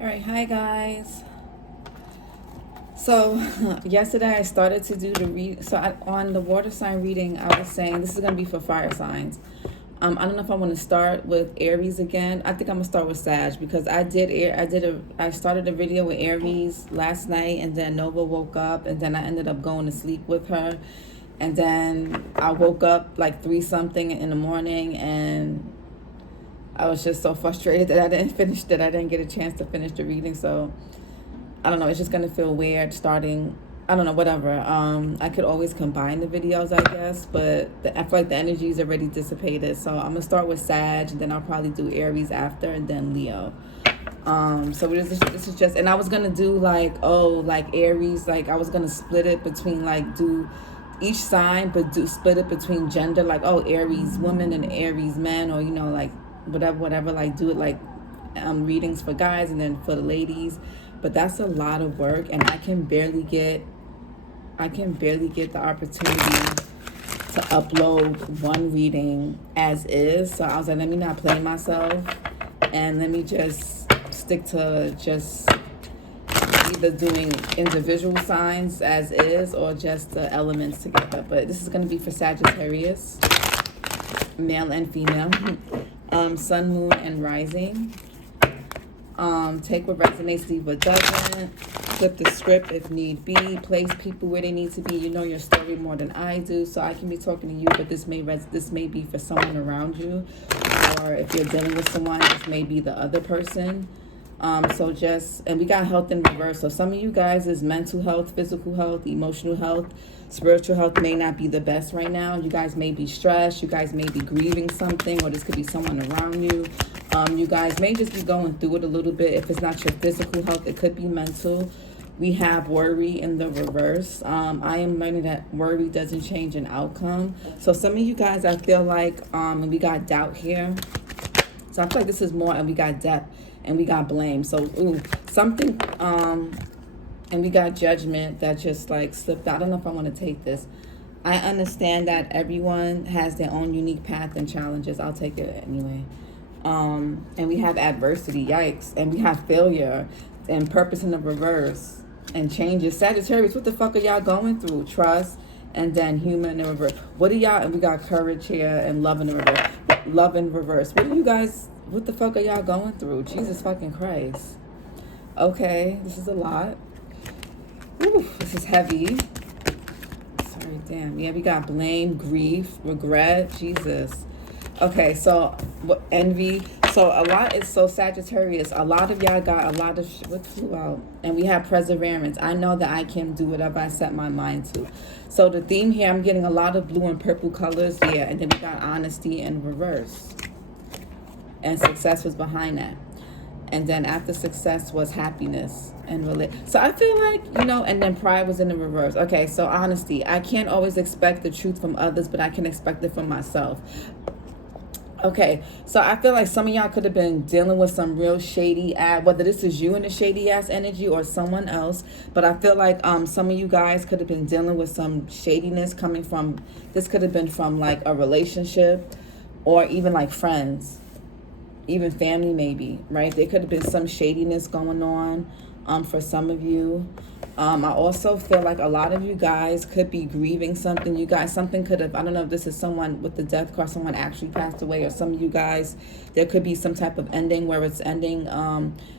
All right, hi guys. So yesterday I started to do the read. On the water sign reading, I was saying this is gonna be for fire signs. I don't know if I want to start with Aries again. I think I'm gonna start with Sag because I started a video with Aries last night, and then Nova woke up, and then I ended up going to sleep with her, and then I woke up like 3 something in the morning, and I was just so frustrated that I didn't get a chance to finish the reading. So I don't know, it's just gonna feel weird starting. I don't know, whatever. I could always combine the videos, I guess, but I feel like the energy is already dissipated. So I'm gonna start with Sag, and then I'll probably do Aries after, and then Leo. So this is just, and I was gonna do like Aries, like I was gonna split it between do each sign, but split it between gender, like Aries woman and Aries men, or like whatever, like do it like readings for guys and then for the ladies. But that's a lot of work, and I can barely get the opportunity to upload one reading as is. So I was like, let me not play myself, and let me just stick to just either doing individual signs as is or just the elements together. But this is going to be for Sagittarius, male and female, sun, moon, and rising. Take what resonates, leave what doesn't. Flip the script if need be. Place people where they need to be. You know your story more than I do, so I can be talking to you, but this may be for someone around you, or if you're dealing with someone, this may be the other person. And we got health in reverse. So some of you guys is mental health, physical health, emotional health, spiritual health may not be the best right now. You guys may be stressed. You guys may be grieving something, or this could be someone around you. You guys may just be going through it a little bit. If it's not your physical health, it could be mental. We have worry in the reverse. I am learning that worry doesn't change an outcome. So some of you guys, I feel like, and we got doubt here. So I feel like this is more, and we got depth, and we got blame. So something, and we got judgment that just like slipped out. I don't know if I want to take this. I understand that everyone has their own unique path and challenges. I'll take it anyway. And we have adversity, yikes, and we have failure and purpose in the reverse and changes. Sagittarius, what the fuck are y'all going through? Trust, and then human in the reverse. What are y'all, and we got courage here and love in the reverse. Love in reverse. What the fuck are y'all going through? Jesus fucking Christ. Okay, this is a lot. Ooh, this is heavy. Sorry, damn. Yeah, we got blame, grief, regret, Jesus. Okay, so envy. So a lot is Sagittarius. A lot of y'all got a lot of what flew out, and we have perseverance. I know that I can do whatever I set my mind to. So the theme here, I'm getting a lot of blue and purple colors. Yeah, and then we got honesty in reverse, and success was behind that. And then after success was happiness and so I feel like, and then pride was in the reverse. Okay, so honesty. I can't always expect the truth from others, but I can expect it from myself. Okay, so I feel like some of y'all could have been dealing with some real shady whether this is you in the shady ass energy or someone else, but I feel like some of you guys could have been dealing with some shadiness coming from, this could have been from like a relationship, or even like friends, even family maybe, right? There could have been some shadiness going on for some of you. I also feel like a lot of you guys could be grieving something. You guys, something could have, I don't know if this is someone with the death card, someone actually passed away, or some of you guys, there could be some type of ending where it's ending.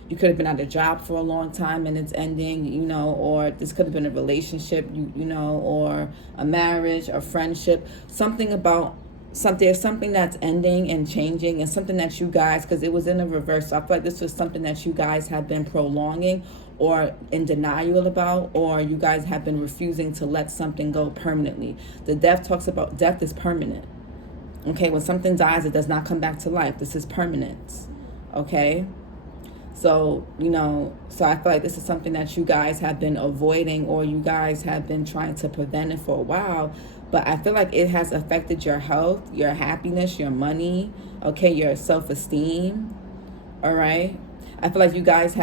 You could have been at a job for a long time and it's ending, or this could have been a relationship, or a marriage, a friendship, there's something that's ending and changing, and something that you guys, because it was in the reverse, so I feel like this was something that you guys have been prolonging or in denial about, or you guys have been refusing to let something go permanently. The death talks about death is permanent. Okay, when something dies, it does not come back to life. This is permanence. Okay? So, so I feel like this is something that you guys have been avoiding, or you guys have been trying to prevent it for a while. But I feel like it has affected your health, your happiness, your money, okay, your self-esteem, all right? I feel like you guys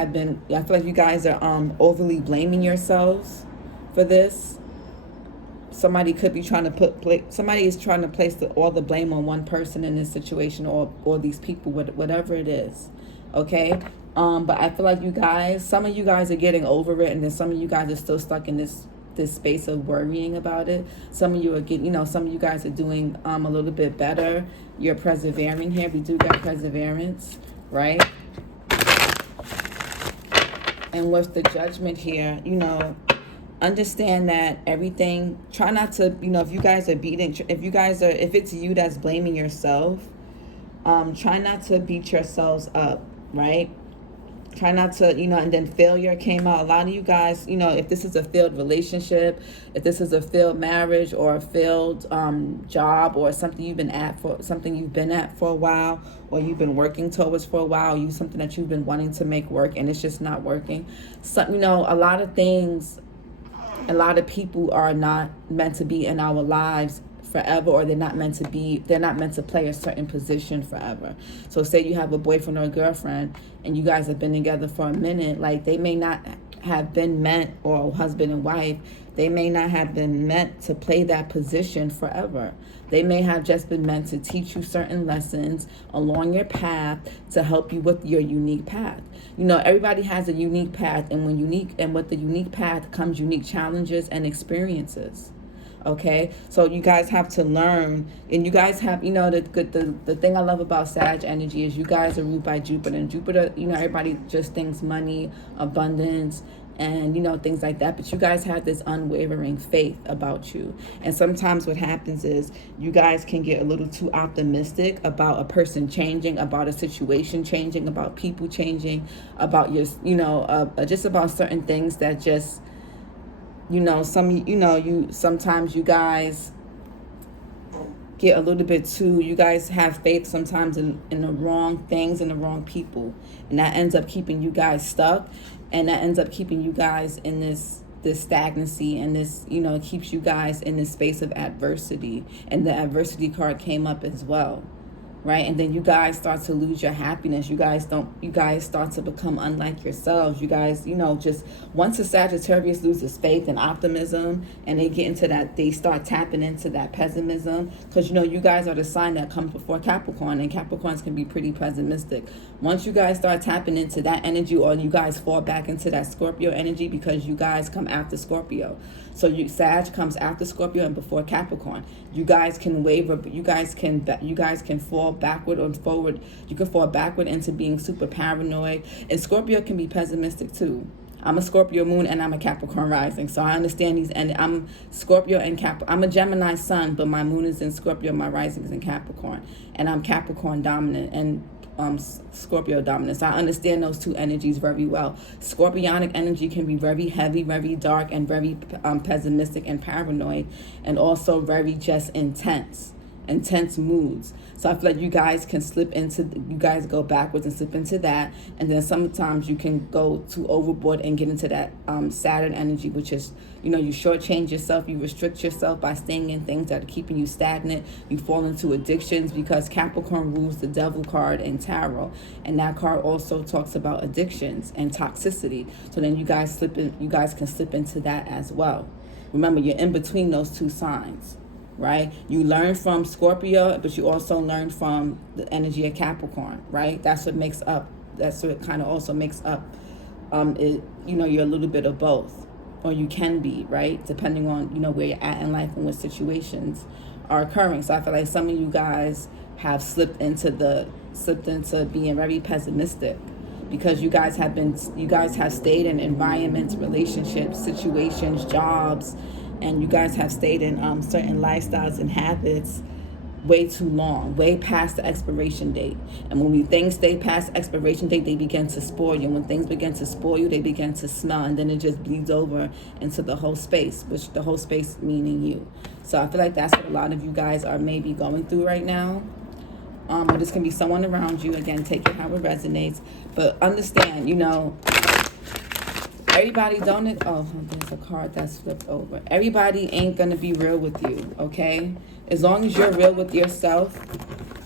are overly blaming yourselves for this. Somebody could be trying to somebody is trying to place all the blame on one person in this situation, or these people, whatever it is, okay? But I feel like you guys, some of you guys are getting over it, and then some of you guys are still stuck in this space of worrying about it. Some of you are getting, some of you guys are doing a little bit better. You're persevering here. We do get perseverance, right? And with the Judgment here, understand that everything, try not to, if you guys are if it's you that's blaming yourself, try not to beat yourselves up, right? Try not to, and then failure came out. A lot of you guys, if this is a failed relationship, if this is a failed marriage or a failed job or something you've been at for a while, or you've been working towards for a while, something that you've been wanting to make work and it's just not working. So, a lot of things, a lot of people are not meant to be in our lives forever, or they're not meant to play a certain position forever. So say you have a boyfriend or a girlfriend and you guys have been together for a minute, like they may not have been meant, or husband and wife, they may not have been meant to play that position forever. They may have just been meant to teach you certain lessons along your path to help you with your unique path. Everybody has a unique path, and with the unique path comes unique challenges and experiences. Okay, so you guys have to learn, and you guys have, the thing I love about Sag energy is you guys are ruled by Jupiter, and Jupiter, everybody just thinks money, abundance, and things like that, but you guys have this unwavering faith about you. And sometimes what happens is you guys can get a little too optimistic about a person changing, about a situation changing, about people changing, about your, just about certain things that just, sometimes you guys get a little bit too, you guys have faith sometimes in the wrong things and the wrong people, and that ends up keeping you guys stuck, and that ends up keeping you guys in this stagnancy, and this, keeps you guys in this space of adversity. And the adversity card came up as well, right? And then you guys start to lose your happiness. You guys start to become unlike yourselves. You guys, just once a Sagittarius loses faith and optimism, and they get into that, they start tapping into that pessimism, because you guys are the sign that comes before Capricorn, and Capricorns can be pretty pessimistic. Once you guys start tapping into that energy, or you guys fall back into that Scorpio energy, because you guys come after Scorpio. So Sag comes after Scorpio and before Capricorn. You guys can waver, but you guys can fall backward or forward. You can fall backward into being super paranoid. And Scorpio can be pessimistic too. I'm a Scorpio moon and I'm a Capricorn rising, so I understand these. And I'm Scorpio and I'm a Gemini sun, but my moon is in Scorpio, my rising is in Capricorn, and I'm Capricorn dominant and Scorpio dominance. I understand those two energies very well. Scorpionic energy can be very heavy, very dark, and very pessimistic and paranoid, and also very just intense moods. So I feel like you guys can go backwards and slip into that, and then sometimes you can go too overboard and get into that Saturn energy, which is, you shortchange yourself, you restrict yourself by staying in things that are keeping you stagnant. You fall into addictions, because Capricorn rules the Devil card in tarot, and that card also talks about addictions and toxicity. So then you guys can slip into that as well. Remember, you're in between those two signs, right? You learn from Scorpio, but you also learn from the energy of Capricorn, right? That's what kind of also makes up you're a little bit of both, or you can be, right? Depending on, where you're at in life and what situations are occurring. So I feel like some of you guys have slipped into being very pessimistic, because you guys have stayed in environments, relationships, situations, jobs, and you guys have stayed in certain lifestyles and habits way too long, way past the expiration date. And when things stay past the expiration date, they begin to spoil you. When things begin to spoil you, they begin to smell, and then it just bleeds over into the whole space, which the whole space meaning you. So I feel like that's what a lot of you guys are maybe going through right now. Or this can be someone around you. Again, take it how it resonates. But understand, everybody don't. Oh, there's a card that's flipped over. Everybody ain't gonna be real with you, okay? As long as you're real with yourself,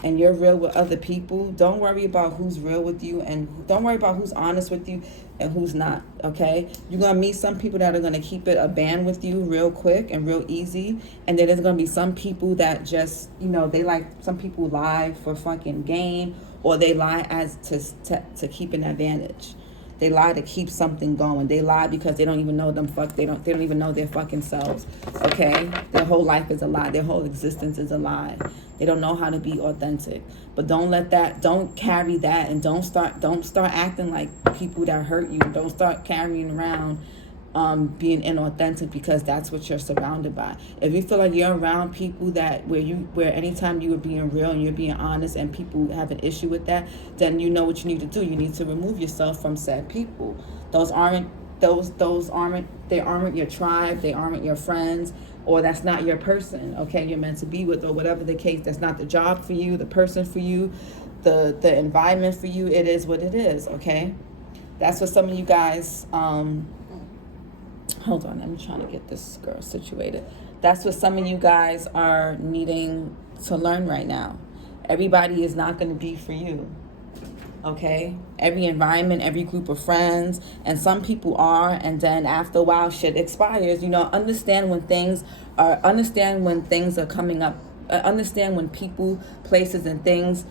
and you're real with other people, don't worry about who's real with you, and don't worry about who's honest with you and who's not, okay? You're going to meet some people that are going to keep it a band with you real quick and real easy, and then there's going to be some people that just, they like, some people lie for fucking gain, or they lie as to keep an advantage. They lie to keep something going. They lie because they don't even know they don't even know their fucking selves. Okay? Their whole life is a lie. Their whole existence is a lie. They don't know how to be authentic. But don't carry that, and don't start acting like people that hurt you. Don't start carrying around being inauthentic, because that's what you're surrounded by. If you feel like you're around people where anytime you are being real and you're being honest and people have an issue with that, then you know what you need to do. You need to remove yourself from said people. They aren't your tribe, they aren't your friends, or that's not your person, okay, you're meant to be with, or whatever the case. That's not the job for you, the person for you, the environment for you. It is what it is, okay? That's what some of you guys hold on, I'm trying to get this girl situated. That's what some of you guys are needing to learn right now. Everybody is not going to be for you, okay? Every environment, every group of friends, and some people are, and then after a while shit expires. Understand when things are coming up. Understand when people, places, and things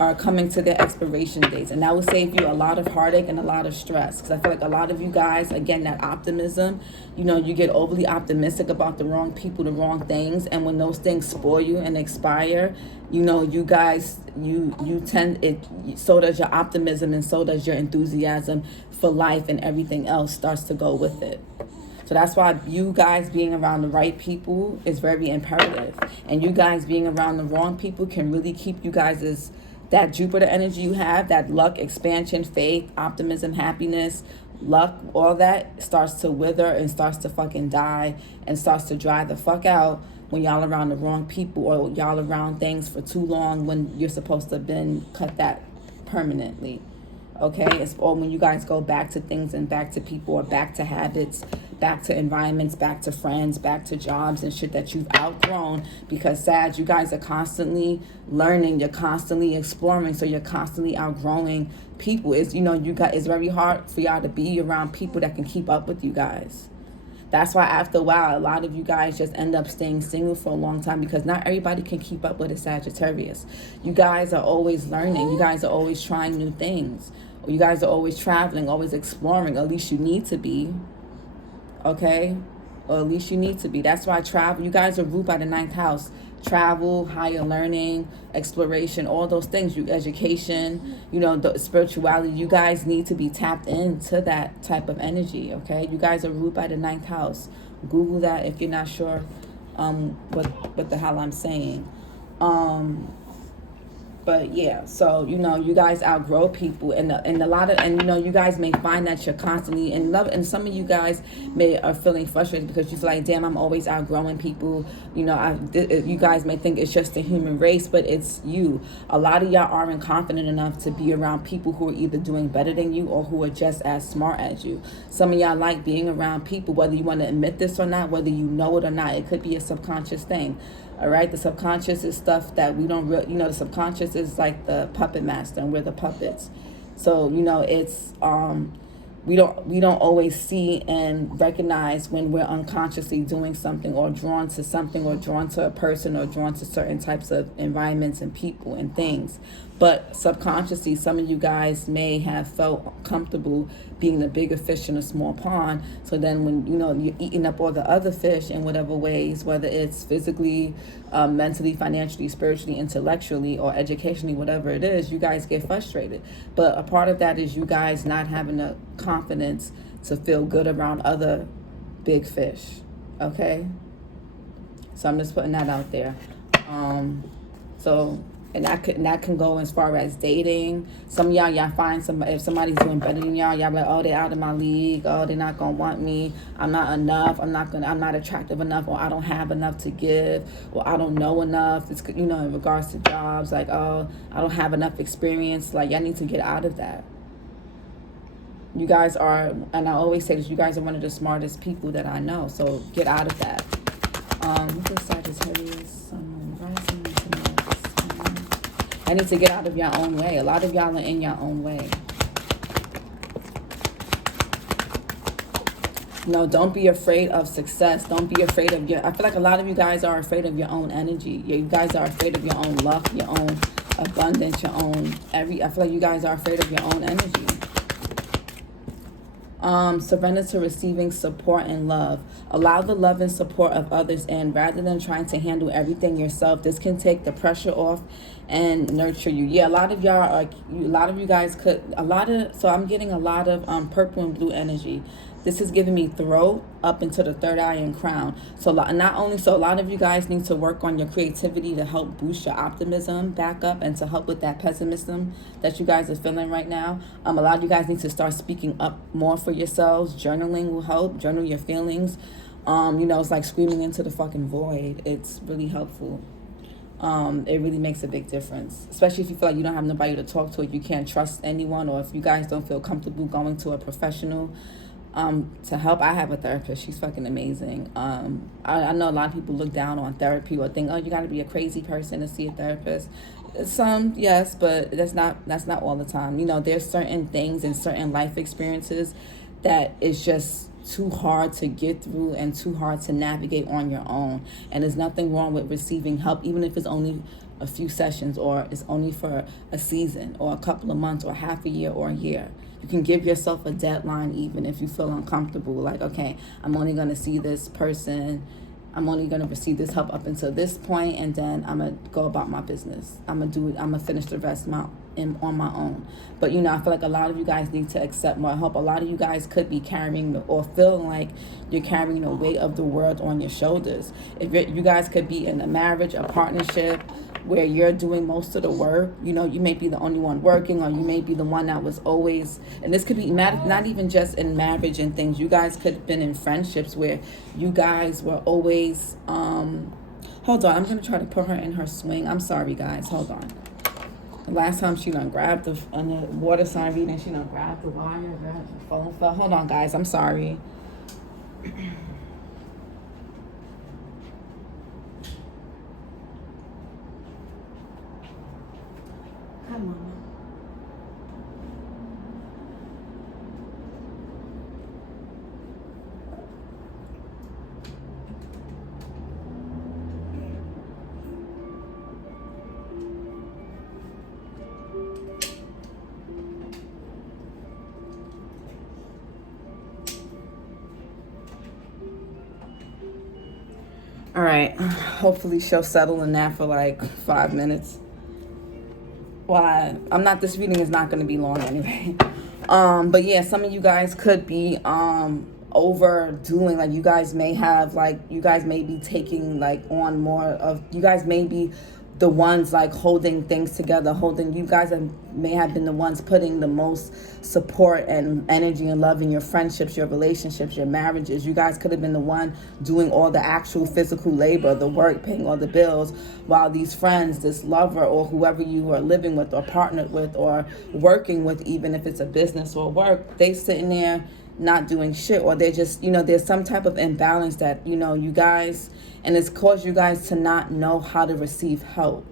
are coming to their expiration dates, and that will save you a lot of heartache and a lot of stress. Because I feel like a lot of you guys, again, that optimism, you get overly optimistic about the wrong people, the wrong things, and when those things spoil you and expire, you guys, so does your optimism, and so does your enthusiasm for life, and everything else starts to go with it. So that's why you guys being around the right people is very imperative, and you guys being around the wrong people can really keep you guys' that Jupiter energy you have, that luck, expansion, faith, optimism, happiness, luck, all that starts to wither and starts to fucking die and starts to dry the fuck out when y'all around the wrong people, or y'all around things for too long when you're supposed to have been cut that permanently. Okay? Or when you guys go back to things and back to people, or back to habits, back to environments, back to friends, back to jobs and shit that you've outgrown. Because Sag, you guys are constantly learning, you're constantly exploring, so you're constantly outgrowing people. It's very hard for y'all to be around people that can keep up with you guys. That's why after a while, a lot of you guys just end up staying single for a long time, because not everybody can keep up with a Sagittarius. You guys are always learning. You guys are always trying new things. You guys are always traveling, always exploring. At least you need to be. Okay? Or at least you need to be. That's why travel. You guys are ruled by the 9th house. Travel, higher learning, exploration, all those things. Education, the spirituality. You guys need to be tapped into that type of energy, okay? You guys are ruled by the 9th house. Google that if you're not sure what the hell I'm saying. But yeah, so you guys outgrow people, and you guys may find that you're constantly in love, and some of you guys are feeling frustrated because you feel like, damn, I'm always outgrowing people. You guys may think it's just the human race, but it's you. A lot of y'all aren't confident enough to be around people who are either doing better than you or who are just as smart as you. Some of y'all like being around people, whether you want to admit this or not, whether you know it or not. It could be a subconscious thing. All right, the subconscious is stuff that we don't really, the subconscious is like the puppet master, and we're the puppets. So, it's, we don't always see and recognize when we're unconsciously doing something, or drawn to something, or drawn to a person, or drawn to certain types of environments and people and things. But subconsciously, some of you guys may have felt comfortable being the bigger fish in a small pond. So then when, you're eating up all the other fish in whatever ways, whether it's physically, mentally, financially, spiritually, intellectually, or educationally, whatever it is, you guys get frustrated. But a part of that is you guys not having the confidence to feel good around other big fish. Okay? So I'm just putting that out there. And that can go as far as dating. Some of y'all find if somebody's doing better than y'all be like, oh, they're out of my league. Oh, they're not gonna want me. I'm not enough. I'm not attractive enough, or I don't have enough to give, or I don't know enough. It's in regards to jobs, like, oh, I don't have enough experience. Like, y'all need to get out of that. You guys are, and I always say this, you guys are one of the smartest people that I know. So get out of that. What's Sagittarius? Rising. guys need to get out of your own way. A lot of y'all are in your own way. No, don't be afraid of success. Don't be afraid of I feel like a lot of you guys are afraid of your own energy. You guys are afraid of your own luck, your own abundance, your own I feel like you guys are afraid of your own energy. Surrender to receiving support and love. Allow the love and support of others in rather than trying to handle everything yourself. This can take the pressure off and nurture you. Yeah, a lot of y'all are, so I'm getting a lot of purple and blue energy. This is giving me throat up into the third eye and crown. So a lot of you guys need to work on your creativity to help boost your optimism back up and to help with that pessimism that you guys are feeling right now. A lot of you guys need to start speaking up more for yourselves. Journaling will help. Journal your feelings. It's like screaming into the fucking void. It's really helpful. It really makes a big difference, especially if you feel like you don't have nobody to talk to, if you can't trust anyone, or if you guys don't feel comfortable going to a professional to help. I have a therapist. She's fucking amazing. I know a lot of people look down on therapy or think, oh, you got to be a crazy person to see a therapist. Some, yes, but that's not all the time. There's certain things and certain life experiences that is just too hard to get through and too hard to navigate on your own. And there's nothing wrong with receiving help, even if it's only a few sessions or it's only for a season or a couple of months or half a year or a year. You can give yourself a deadline even if you feel uncomfortable. Like, okay, I'm only going to see this person. I'm only going to receive this help up until this point, and then I'm going to go about my business. I'm going to finish the rest on my own. But, I feel like a lot of you guys need to accept more help. A lot of you guys could be carrying or feeling like you're carrying the weight of the world on your shoulders. If you guys could be in a marriage, a partnership, where you're doing most of the work. You may be the only one working, or you may be the one that was always, and this could be not even just in marriage and things. You guys could have been in friendships where you guys were always, hold on, I'm going to try to put her in her swing. I'm sorry, guys, hold on. The last time she done grabbed on the water sign reading, she done grabbed the wire, grabbed the phone fell. Hold on, guys, I'm sorry. Come on. All right, hopefully she'll settle in that for like 5 minutes. Why? This reading is not going to be long anyway. But yeah, some of you guys could be overdoing, like you guys may be taking like on more of, you guys may be the ones like holding things together, you guys may have been the ones putting the most support and energy and love in your friendships, your relationships, your marriages. You guys could have been the one doing all the actual physical labor, the work, paying all the bills, while these friends, this lover or whoever you are living with or partnered with or working with, even if it's a business or work, they sitting there not doing shit, or they're just, there's some type of imbalance that, you guys, and it's caused you guys to not know how to receive help.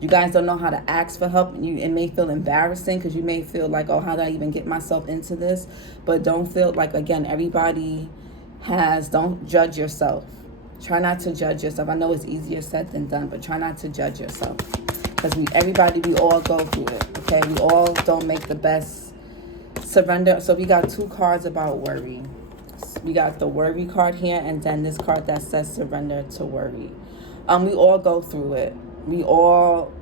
You guys don't know how to ask for help. It may feel embarrassing because you may feel like, oh, how did I even get myself into this? But don't feel like, again, don't judge yourself. Try not to judge yourself. I know it's easier said than done, but try not to judge yourself. Because we all go through it, okay? We all don't make the best. Surrender. So we got 2 cards about worry. We got the worry card here, and then this card that says surrender to worry. We all go through it. We all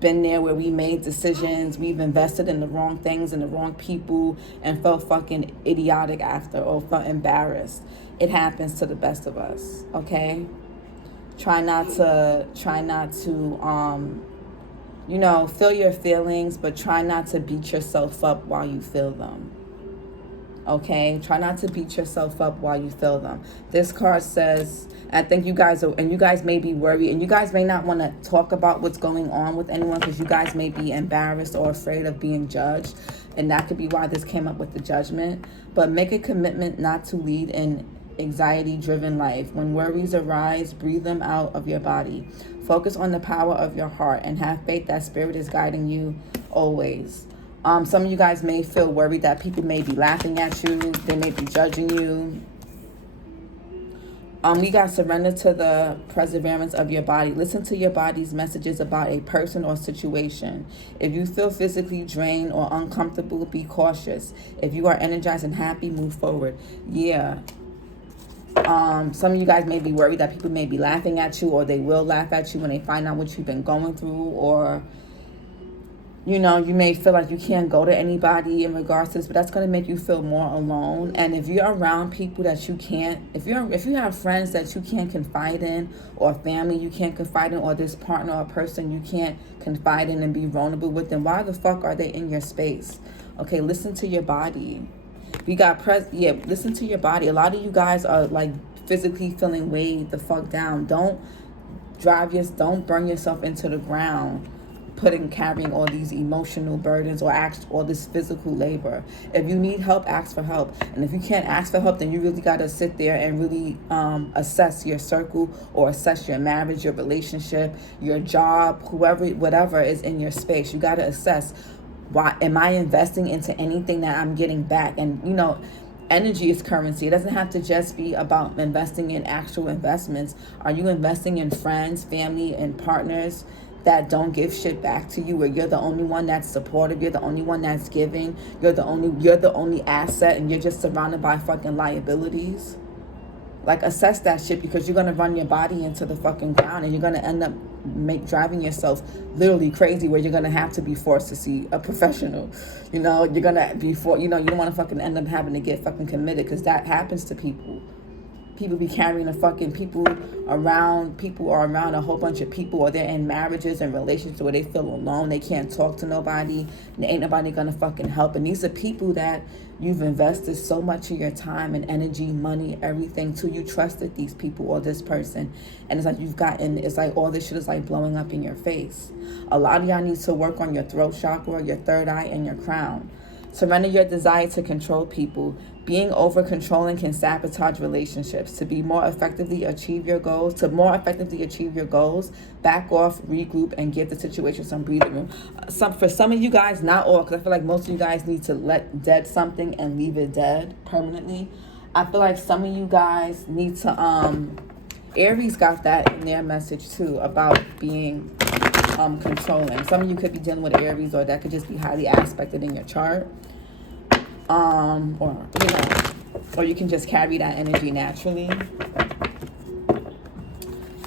been there where we made decisions, we've invested in the wrong things and the wrong people and felt fucking idiotic after, or felt embarrassed. It happens to the best of us, okay? Try not to feel your feelings, but try not to beat yourself up while you feel them. Okay? Try not to beat yourself up while you feel them. This card says, I think you guys may be worried, and you guys may not want to talk about what's going on with anyone because you guys may be embarrassed or afraid of being judged, and that could be why this came up with the Judgment. But make a commitment not to lead in anxiety-driven life. When worries arise, breathe them out of your body. Focus on the power of your heart and have faith that spirit is guiding you always. Some of you guys may feel worried that people may be laughing at you. They may be judging you. We got surrender to the perseverance of your body. Listen to your body's messages about a person or situation. If you feel physically drained or uncomfortable, be cautious. If you are energized and happy, move forward. Yeah. Some of you guys may be worried that people may be laughing at you, or they will laugh at you when they find out what you've been going through, or you know, you may feel like you can't go to anybody in regards to this, but that's going to make you feel more alone. And if you're around people that you can't, if you have friends that you can't confide in, or family you can't confide in, or this partner or person you can't confide in and be vulnerable with, then why the fuck are they in your space? Okay, listen to your body. We got listen to your body. A lot of you guys are like physically feeling weighed the fuck down. Don't burn yourself into the ground carrying all these emotional burdens or all this physical labor. If you need help, ask for help. And if you can't ask for help, then you really got to sit there and really assess your circle, or assess your marriage, your relationship, your job, whatever is in your space. You got to assess, why am I investing into anything that I'm getting back? And you know, energy is currency. It doesn't have to just be about investing in actual investments. Are you investing in friends, family, and partners that don't give shit back to you, where you're the only one that's supportive, you're the only one that's giving, you're the only asset, and you're just surrounded by fucking liabilities? Like, assess that shit, because you're gonna run your body into the fucking ground, and you're gonna end up driving yourself literally crazy, where you're gonna have to be forced to see a professional. You know, you're gonna be you don't want to fucking end up having to get fucking committed, because that happens to people. People be carrying people are around a whole bunch of people, or they're in marriages and relationships where they feel alone. They can't talk to nobody, and ain't nobody gonna fucking help. And these are people that you've invested so much of your time and energy, money, everything to. You trusted these people or this person, and it's like all this shit is like blowing up in your face. A lot of y'all need to work on your throat chakra, your third eye, and your crown. Surrender your desire to control people. Being over controlling can sabotage relationships. To more effectively achieve your goals, back off, regroup, and give the situation some breathing room. For some of you guys, not all, because I feel like most of you guys need to let dead something and leave it dead permanently. I feel like some of you guys need to, Aries got that in their message too, about being controlling. Some of you could be dealing with Aries, or that could just be highly aspected in your chart. Or you can just carry that energy naturally.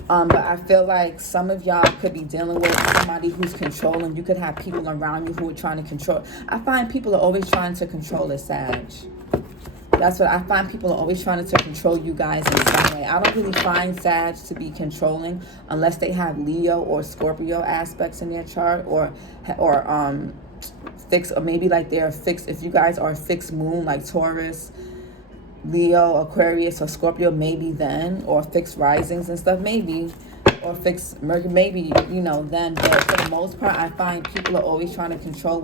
But I feel like some of y'all could be dealing with somebody who's controlling. You could have people around you who are trying to control. I find people are always trying to control a Sag. That's what I find. People are always trying to control you guys in some way. I don't really find Sag to be controlling unless they have Leo or Scorpio aspects in their chart, or fixed, or maybe like they're fixed. If you guys are fixed moon, like Taurus, Leo, Aquarius, or Scorpio, maybe then, or fixed risings and stuff, maybe, or fixed Mercury, maybe, then. But for the most part, I find people are always trying to control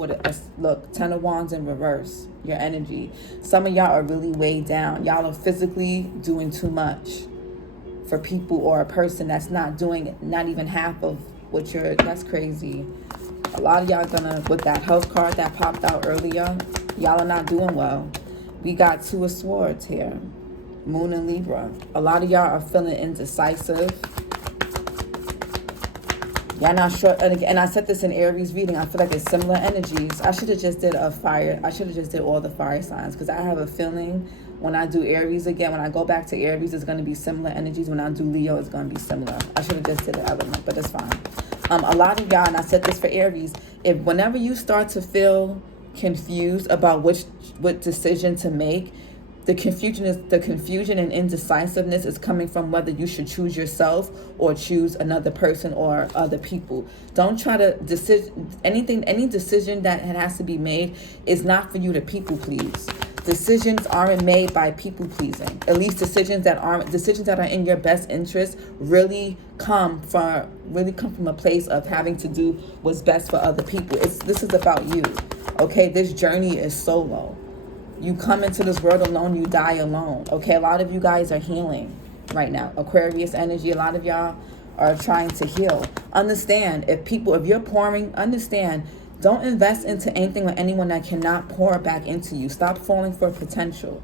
look, 10 of Wands in reverse, your energy. Some of y'all are really weighed down. Y'all are physically doing too much for people or a person that's not doing not even half of what that's crazy. A lot of y'all with that health card that popped out earlier, y'all are not doing well. We got 2 of Swords here, Moon and Libra. A lot of y'all are feeling indecisive. Y'all not sure, and I said this in Aries reading, I feel like it's similar energies. I should have just did all the fire signs, because I have a feeling when I do Aries again, when I go back to Aries, it's going to be similar energies. When I do Leo, it's going to be similar. I should have just did it element, but it's fine. A lot of y'all, and I said this for Aries, whenever you start to feel confused about what decision to make, the confusion and indecisiveness is coming from whether you should choose yourself or choose another person or other people. Don't try to any decision that has to be made is not for you to people please. Decisions aren't made by people pleasing. At least decisions that are in your best interest really come from a place of having to do what's best for other people. This is about you. Okay, this journey is solo. You come into this world alone, you die alone. Okay, a lot of you guys are healing right now. Aquarius energy, a lot of y'all are trying to heal. Understand, if you're pouring, understand, don't invest into anything or anyone that cannot pour back into you. Stop falling for potential.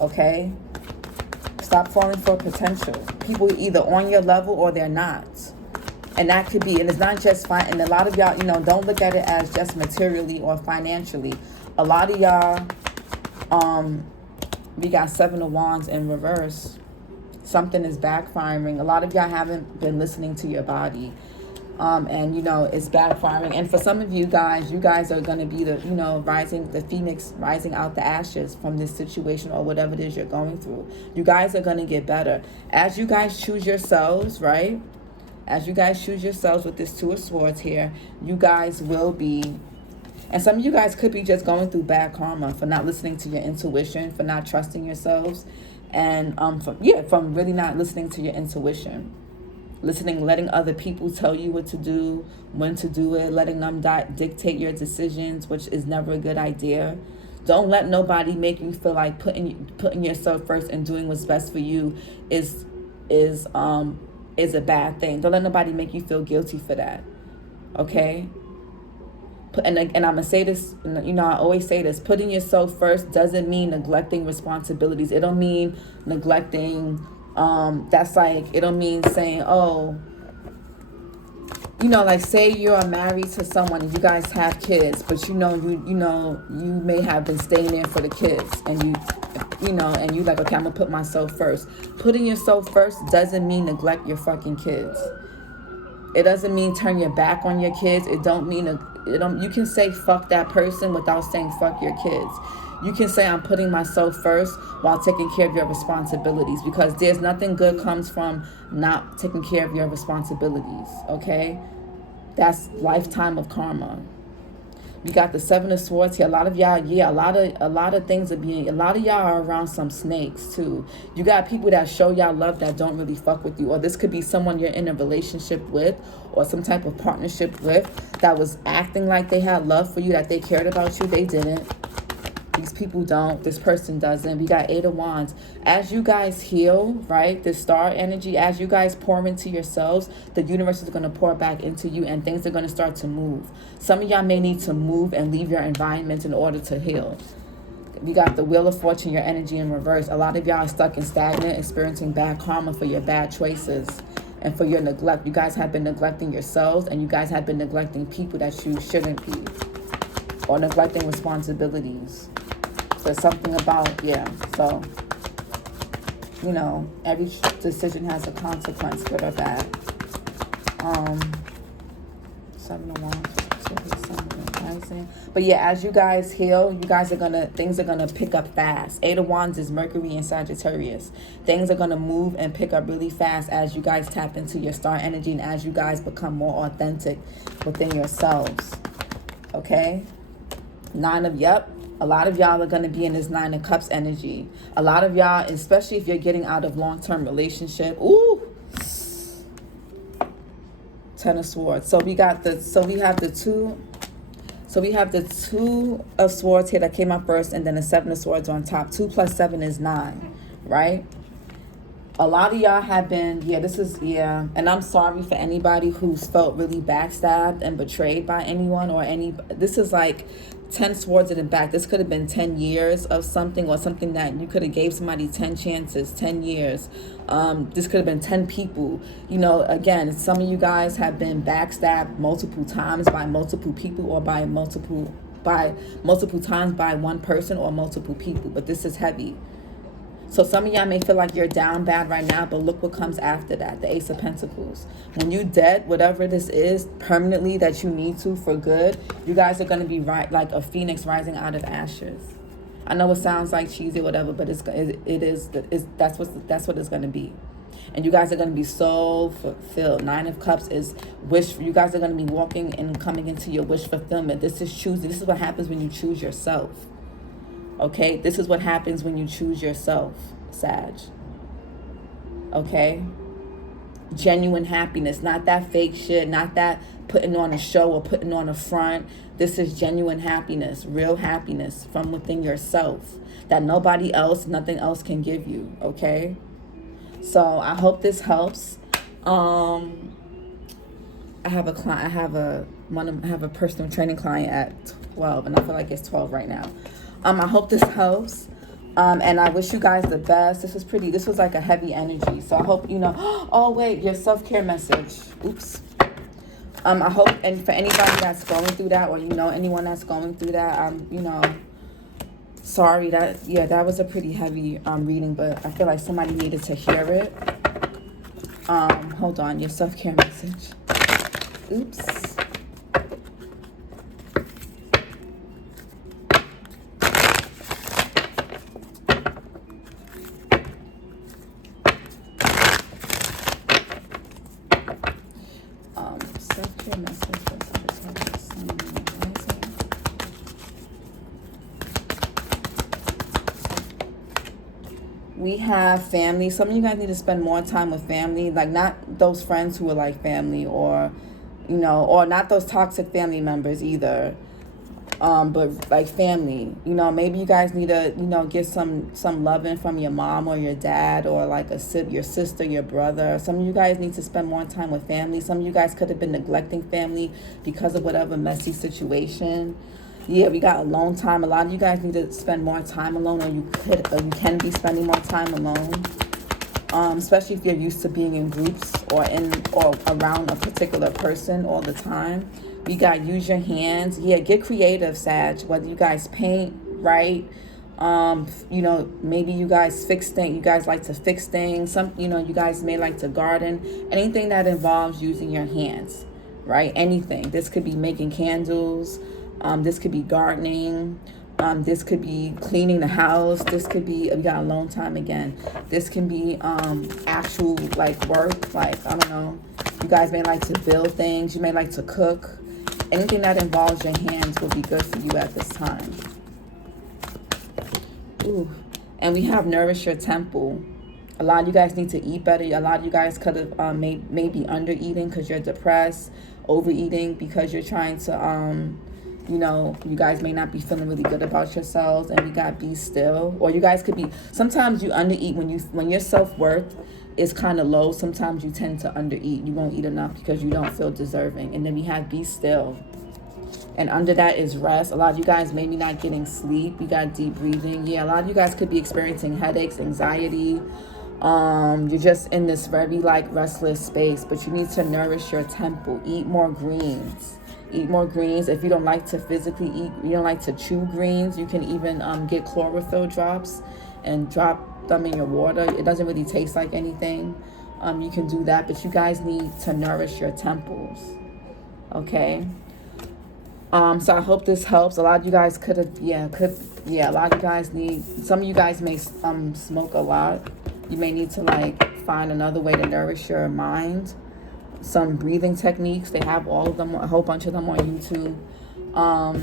Okay? Stop falling for potential. People are either on your level or they're not. And that could be, and it's not just fine. And a lot of y'all, don't look at it as just materially or financially. A lot of y'all, we got 7 of Wands in reverse. Something is backfiring. A lot of y'all haven't been listening to your body. And it's backfiring. And for some of you guys are going to be the phoenix rising out the ashes from this situation or whatever it is you're going through. You guys are going to get better. As you guys choose yourselves, right? As you guys choose yourselves with this 2 of Swords here, you guys will be, and some of you guys could be just going through bad karma for not listening to your intuition, for not trusting yourselves, and from really not listening to your intuition. Letting other people tell you what to do, when to do it, letting them dictate your decisions, which is never a good idea. Don't let nobody make you feel like putting yourself first and doing what's best for you is a bad thing. Don't let nobody make you feel guilty for that. Okay? And I'm gonna say this, I always say this, putting yourself first doesn't mean neglecting responsibilities. It don't mean neglecting, it don't mean saying, like say you're married to someone and you guys have kids, but you may have been staying there for the kids, and you like, okay, I'm gonna put myself first. Putting yourself first doesn't mean neglect your fucking kids. It doesn't mean turn your back on your kids. You can say fuck that person without saying fuck your kids. You can say I'm putting myself first while taking care of your responsibilities, because there's nothing good comes from not taking care of your responsibilities, okay? That's lifetime of karma. We got the 7 of Swords here. A lot of y'all, a lot of things a lot of y'all are around some snakes too. You got people that show y'all love that don't really fuck with you. Or this could be someone you're in a relationship with or some type of partnership with that was acting like they had love for you, that they cared about you. They didn't. These people don't. This person doesn't. We got 8 of Wands. As you guys heal, right, the star energy, as you guys pour into yourselves, the universe is going to pour back into you and things are going to start to move. Some of y'all may need to move and leave your environment in order to heal. We got the Wheel of Fortune, your energy in reverse. A lot of y'all are stuck and stagnant, experiencing bad karma for your bad choices and for your neglect. You guys have been neglecting yourselves, and you guys have been neglecting people that you shouldn't be, or neglecting responsibilities. So something about, so, every decision has a consequence, good or bad. 7 of Wands, rising. But as you guys heal, things are gonna pick up fast. 8 of Wands is Mercury and Sagittarius. Things are gonna move and pick up really fast as you guys tap into your star energy and as you guys become more authentic within yourselves. Okay? 9 of, a lot of y'all are going to be in this 9 of Cups energy. A lot of y'all, especially if you're getting out of long-term relationship. Ooh. 10 of Swords. So we have the 2 of Swords here that came up first, and then the 7 of Swords on top. 2 plus 7 is 9, right? A lot of y'all have been, and I'm sorry for anybody who's felt really backstabbed and betrayed by anyone this is like 10 swords in the back. This could have been 10 years of something, or something that you could have gave somebody 10 chances, 10 years. This could have been 10 people. Again, some of you guys have been backstabbed multiple times by multiple people, or by multiple times by one person or multiple people. But this is heavy. So some of y'all may feel like you're down bad right now, but look what comes after that, the Ace of Pentacles. When you dead, whatever this is, permanently that you need to for good, you guys are going to be right like a phoenix rising out of ashes. I know it sounds like cheesy or whatever, but that's what it's going to be. And you guys are going to be so fulfilled. 9 of Cups is wish. You guys are going to be walking and coming into your wish fulfillment. This is choosing. This is what happens when you choose yourself. Okay, this is what happens when you choose yourself, Sag. Okay? genuine happiness, not that fake shit, not that putting on a show or putting on a front. This is genuine happiness, real happiness from within yourself that nobody else, nothing else can give you, okay? So I hope this helps. I have a client, I have a personal training client at 12, and I feel like it's 12 right now. I hope this helps. And I wish you guys the best. This was like a heavy energy. So I hope, oh wait, your self-care message. Oops. I hope, and for anybody that's going through that, or anyone that's going through that, sorry that was a pretty heavy reading, but I feel like somebody needed to hear it. Hold on, your self-care message. Oops. Self-care message. We have family. Some of you guys need to spend more time with family, like not those friends who are like family, or or not those toxic family members either, but like family. Maybe you guys need to get some loving from your mom or your dad, or like your sister, your brother. Some of you guys need to spend more time with family. Some of you guys could have been neglecting family because of whatever messy situation. Yeah, we got alone time. A lot of you guys need to spend more time alone, or you can be spending more time alone. Especially if you're used to being in groups or around a particular person all the time. We got use your hands. Yeah, get creative, Sag. Whether you guys paint, write, maybe you guys fix things. You guys like to fix things. You guys may like to garden. Anything that involves using your hands, right? Anything. This could be making candles. This could be gardening. This could be cleaning the house. This could be, we got alone time again. This can be actual like work. Like, I don't know. You guys may like to build things. You may like to cook. Anything that involves your hands will be good for you at this time. Ooh. And we have nourish your temple. A lot of you guys need to eat better. A lot of you guys could have maybe under eating because you're depressed, overeating because you're trying to you guys may not be feeling really good about yourselves. And we got be still. Or you guys could be, sometimes you undereat when your self-worth is kind of low. Sometimes you tend to undereat. You won't eat enough because you don't feel deserving. And then we have be still. And under that is rest. A lot of you guys maybe not getting sleep. We got deep breathing. Yeah, a lot of you guys could be experiencing headaches, anxiety. You're just in this very restless space, but you need to nourish your temple. Eat more greens. Eat more greens. If you don't like to physically eat, you don't like to chew greens, you can even get chlorophyll drops and drop them in your water. It doesn't really taste like anything. You can do that, but you guys need to nourish your temples. Okay. So I hope this helps. A lot of you guys a lot of you guys need, some of you guys may smoke a lot. You may need to find another way to nourish your mind. Some breathing techniques. They have all of them, a whole bunch of them on YouTube. I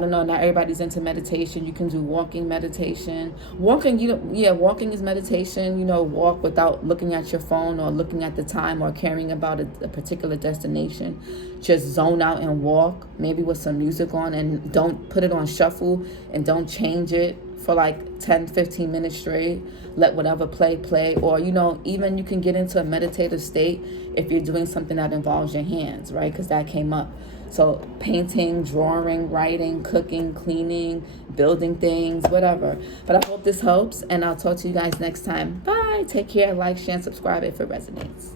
don't know, not everybody's into meditation. You can do walking meditation. Walking is meditation. Walk without looking at your phone or looking at the time or caring about a particular destination. Just zone out and walk, maybe with some music on, and don't put it on shuffle and don't change it for 10-15 minutes straight. Let whatever play, or even you can get into a meditative state if you're doing something that involves your hands, right? Because that came up. So painting, drawing, writing, cooking, cleaning, building things, whatever. But I hope this helps, and I'll talk to you guys next time. Bye. Take care. Like, share, and subscribe if it resonates.